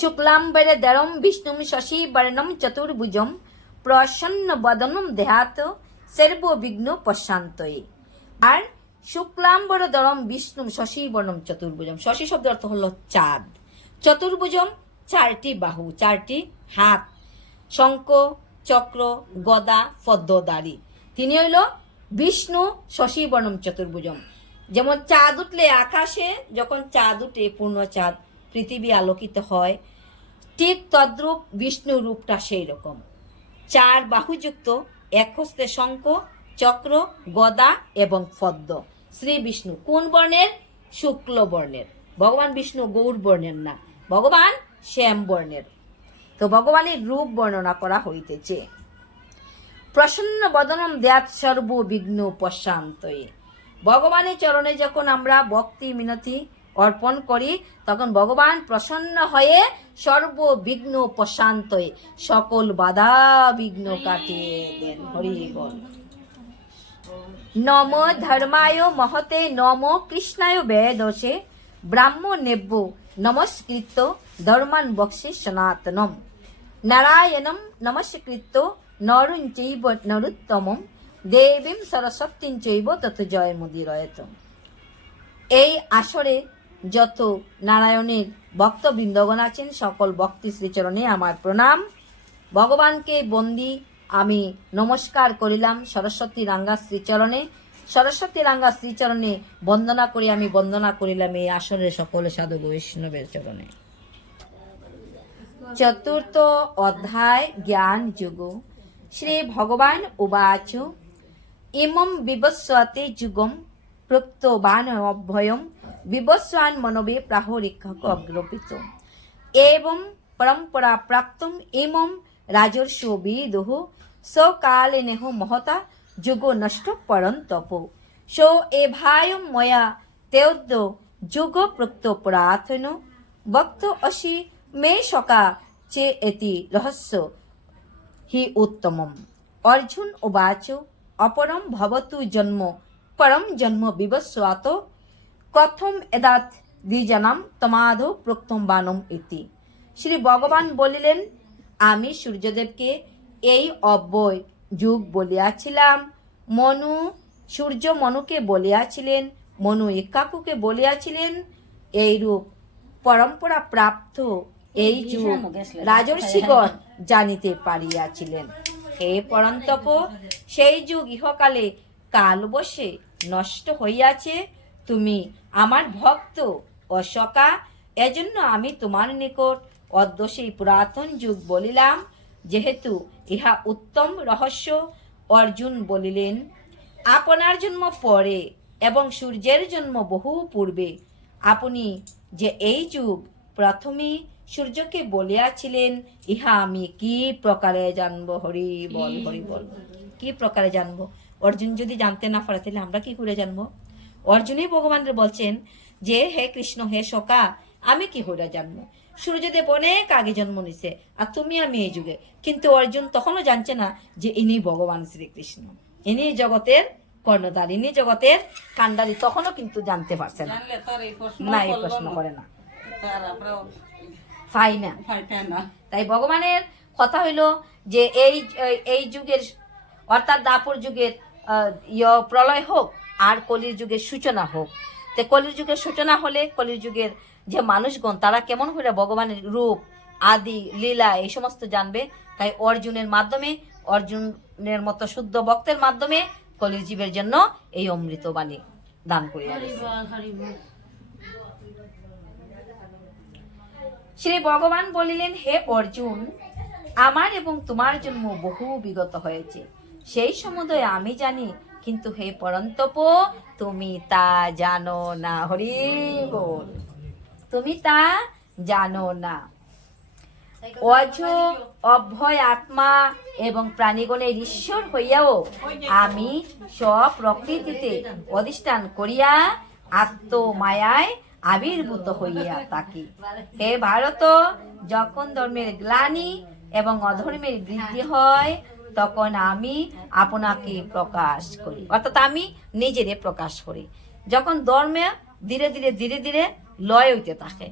শুক্লাম্বরধরম বিষ্ণুম শশীবর্ণম চতুর্ভুজম প্রসন্ন বদনম দেহাত সর্ববিঘ্ন প্রশান্তয়ে। আর শুক্লাম্বরধরম বিষ্ণুম শশীবর্ণম চতুর্ভুজম, শশী শব্দের অর্থ হলো চাঁদ, চতুর্ভুজম চারটি বাহু, চারটি হাত, শঙ্খ চক্র গদা পদ্মধারী, তিনি হইল বিষ্ণু শশীবর্ণম চতুর্ভুজম। যেমন চাঁদ উঠলে আকাশে, যখন চাঁদ উঠে পূর্ণ চাঁদ পৃথিবী আলোকিত হয়, ঠিক তদ্রূপ বিষ্ণু রূপটা সেই রকম, চার বাহুযুক্ত, এক হস্তে শঙ্খ চক্র গদা এবং পদ্ম। শ্রী বিষ্ণু কোন বর্ণের? শুক্ল বর্ণের। ভগবান বিষ্ণু গৌর বর্ণের না, ভগবান শ্যাম বর্ণের। তো ভগবানের রূপ বর্ণনা করা হইতেছে। প্রসন্ন বদনম দেয়াত সর্ববিঘ্ন প্রশান্তয়ে। ভগবানের চরণে যখন আমরা ভক্তি মিনতি অর্পণ করি, তখন ভগবান প্রসন্ন হয়ে সর্ববিঘ্ন প্রশান্তয়ে, সকল বাধা বিঘ্ন কাটিয়ে দেন। হরি বল। নম ধর্মায় মহতে নম কৃষ্ণায় বেদসে ব্রাহ্মণেভ্য নমস্কৃত্য ধর্মান বক্সে সনাতনম নারায়ণম নমস্কৃত্য নরং চৈব নরোত্তমম দেবীম সরস্বতীং চৈব তত জয় মুদিরয়ত। এই আসরে যত নারায়ণের ভক্তবৃন্দগণ আছেন, সকল ভক্তি শ্রীচরণে আমার প্রণাম। ভগবানকে বন্দি আমি নমস্কার করিলাম সরস্বতী রাঙ্গা শ্রীচরণে, সরস্বতী রাঙ্গা শ্রীচরণে বন্দনা করি, আমি বন্দনা করিলাম এই আসরের সকল সাধু বৈষ্ণবের চরণে। চতুর্থ অধ্যায় জ্ঞান যোগ। শ্রী ভগবান উবাচ ইমম বিবস্বতে যুগম প্রক্তবান অভয়ম বিবস্বান মনবে প্রাহরিক্ষক অগ্রপিত এবং পরম্পরা প্রাপ্তম ইমম রাজর্ষো বিদুঃ সকালেনেহ মহতা যুগ নষ্ট পরন্তপ সো এভায়ম ময়া তেদ্য যুগ প্রক্ত প্রার্থন ভক্ত অসি মে সকা চে এতি রহস্য হি উত্তমম। অর্জুন উবাচ অপরম ভবতু জন্ম পরম জন্ম বিবস্বাত কথম এদাত দ্বিজনাম তমাধো প্রক্তম বানম ইতি। শ্রী ভগবান বলিলেন, আমি সূর্যদেবকে এই অব্যয় যুগ বলিয়াছিলাম, মনু সূর্য মনুকে বলিয়াছিলেন, মনু ইক্ষ্বাকুকে বলিয়াছিলেন, এইরূপ পরম্পরা প্রাপ্ত এই যুগ রাজর্ষিগণ জানিতে পারিয়াছিলেন। হে পরন্তপ, সেই যুগ ইহকালে কালবশে নষ্ট হইয়াছে। তুমি আমার ভক্ত অসকা, এজন্য আমি তোমার নিকট অদ্য সেই পুরাতন যুগ বলিলাম, যেহেতু ইহা উত্তম রহস্য। অর্জুন বলিলেন, আপনার জন্ম পরে এবং সূর্যের জন্ম বহু পূর্বে আপনি যে এই যুগ প্রথমে সূর্যকে বলিয়াছিলেন, ইহা আমি কি প্রকারে জানবো? হরি বল, হরি বল। কি প্রকারে জানবো? অর্জুন যদি জানতে না পারে তাহলে আমরা কি করে জানবো? অর্জুনই ভগবানের বলছেন যে হে কৃষ্ণ, হে সখা, আমি কি করে জানবো? সূর্যদেব অনেক আগে জন্ম নিছে আর তুমি আমি এই যুগে। কিন্তু অর্জুন তখনও জানছে না যে ইনি ভগবান শ্রীকৃষ্ণ, ইনি জগতের কর্ণধার, ইনি জগতের কাণ্ডারী, তখনও কিন্তু জানতে পারছে না। না, এই প্রশ্ন করে না, পাই না। তাই ভগবানের কথা হইল যে এই যুগের অর্থাৎ দাপর যুগের প্রলয় হোক আর কলির যুগের সূচনা হোক। তো কলির যুগের সূচনা হলে কলির যুগের যে মানুষগণ তারা কেমন করে ভগবানের রূপ আদি লীলা এই সমস্ত জানবে। তাই অর্জুনের মাধ্যমে, অর্জুনের মতো শুদ্ধ ভক্তের মাধ্যমে কলির জীবের জন্য এই অমৃতবাণী দান করিয়া শ্রী ভগবান বলিলেন, হে অর্জুন, আমার এবং তোমার জন্ম বহু বিগত হয়েছে, সেই সমুদয় আমি জানি, কিন্তু হে পরন্তপ, তুমি তা জানো না। হরি বল। তুমি তা জানো না। অজ অভয় আত্মা এবং প্রাণীগণের ঈশ্বর হইয়াও আমি স্বপ্রকৃতিতে অধিষ্ঠান করিয়া আত্মমায়ায় আবির্ভূত হইয়া থাকি। হে ভারত, যখন ধর্মের গ্লানি এবং অধর্মের বৃদ্ধি হয় তখন আমি আপনাকে প্রকাশ করি, অর্থাৎ আমি নিজেরে প্রকাশ করি। যখন ধর্মে ধীরে ধীরে লয় হইতে থাকে